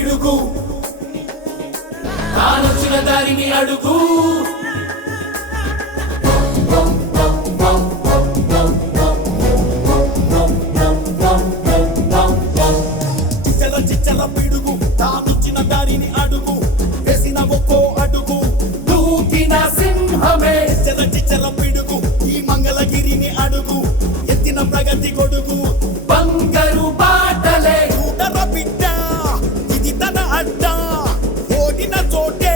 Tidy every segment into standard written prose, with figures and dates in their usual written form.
పిడుగు తానొచ్చిన దారిని అడుగు చిచ్చల పిడుగు తానొచ్చిన దారిని అడుగు వేసిన ఒక్కో అడుగు దూకిన సింహమే చిచ్చల పిడుగు ఈ మంగళగిరిని అడుగు ఎత్తిన ప్రగతి కొడుకు బంగారు బాటలే చూడర బిడ్డ ఇది తన అడ్డ ఓడిన చోటే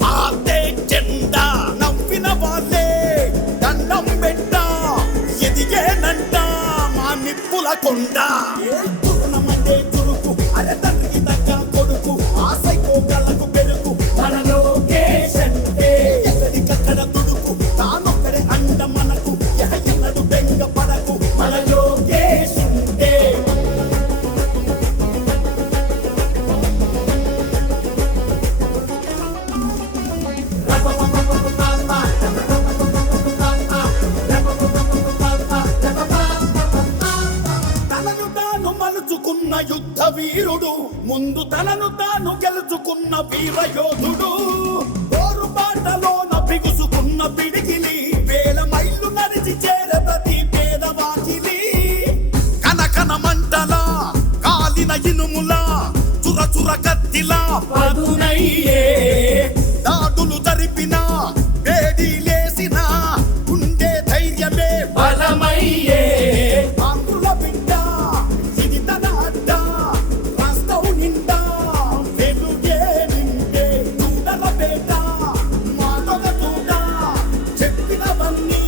పాతే జెండా నవ్విన వాళ్ళే దండం పెట్ట ఎదిగేనంట మా నిప్పుల కొండ తురుణమంటే చురుకు అరే తండ్రికి తగ్గ కొడుకు ఆశైకో కళ్ళకు పెరుగు మన లోకేష్ అంటే ఎక్కడికక్కడ దుడుకు తానొక్కడే అండ మనకు ఎన్నడు బెంగ పడకు మన లోకేష్ ఉంటే తనను తాను మలుచుకున్న యుద్ధ వీరుడు ముందు తనను తాను గెలుచుకున్న వీరయోధుడు పోరుబాటలోన బిగుసుకున్న పిడికిలి వేల మైళ్ళు నడిచి చేర ప్రతి పేదవాకిలి కనకన మంటల కాలిన ఇనుముల చురచుర కత్తిలా పదునయ్యే దాడులు జరిపిన వేడి లేసిన ఉండే ధైర్యమే బలమయ్యే ఆంధ్రుల బిడ్డ ఇది తన అడ్డ రాష్ట్రం నిండా వెలుగే నిండే చూడల బేట మాటల చూడ చెప్పినవన్నీ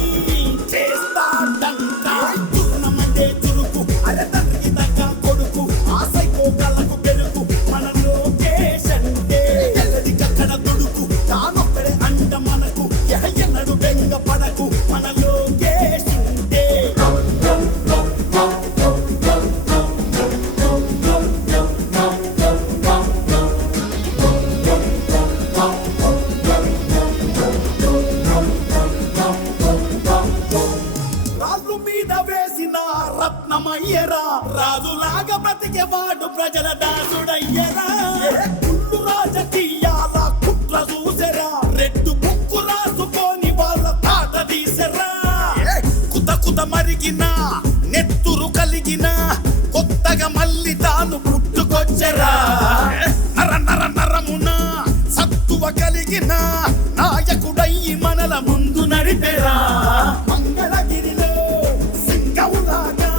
చేస్తాడంట తురుణమంటే చురుకు అరే తండ్రికి తగ్గ కొడుకు ఆశైకో కళ్ళకు పెరుగు మన లోకేష్ అంటే ఎక్కడికక్కడ దుడుకు తానొక్కడే అంట మనకు ఎన్నడు బెంగ పడకు మన లోకేష్ ఉంటే రాళ్ళు మీద వేసిన రత్నమయ్యరా రాజులాగా బ్రతికేవాడు ప్రజల దాసుడయ్యరా కుళ్ళు రాజకీయాల కుట్ర చూసెరా రెడ్డు బుక్కు రాసుకొని వాళ్ళ తాట తీసెరా కుత మరిగిన నెత్తురు కలిగిన కొత్తగా మళ్ళీ తాను పుట్టుకొచ్చరా నరమున సత్తువ కలిగిన నాయకుడయ్యి మనల ముందు నడిపెరా మంగళగిరిలో సింగవులాగా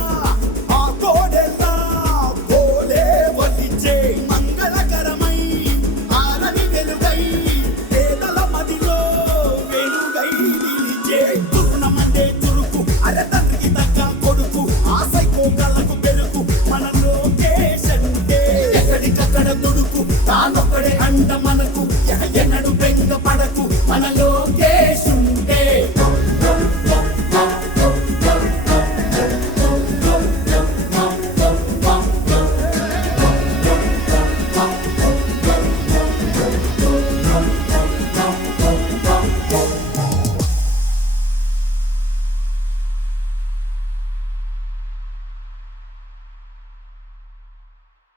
ఆ కోడెల్లా కోలే వలిచే మంగళకరమై ఆరని వెలుగై పేదల మదిలో వెలుగై నిలిచే తురుణమంటే చురుకు అరే తండ్రికి తగ్గ కొడుకు ఆశైకో కళ్ళకు పెరుగు మన లోకేష్ అంటే ఎక్కడికక్కడ దుడుకు తానొక్కడే అంట మనకు ఎన్నడు బెంగ పడకు మన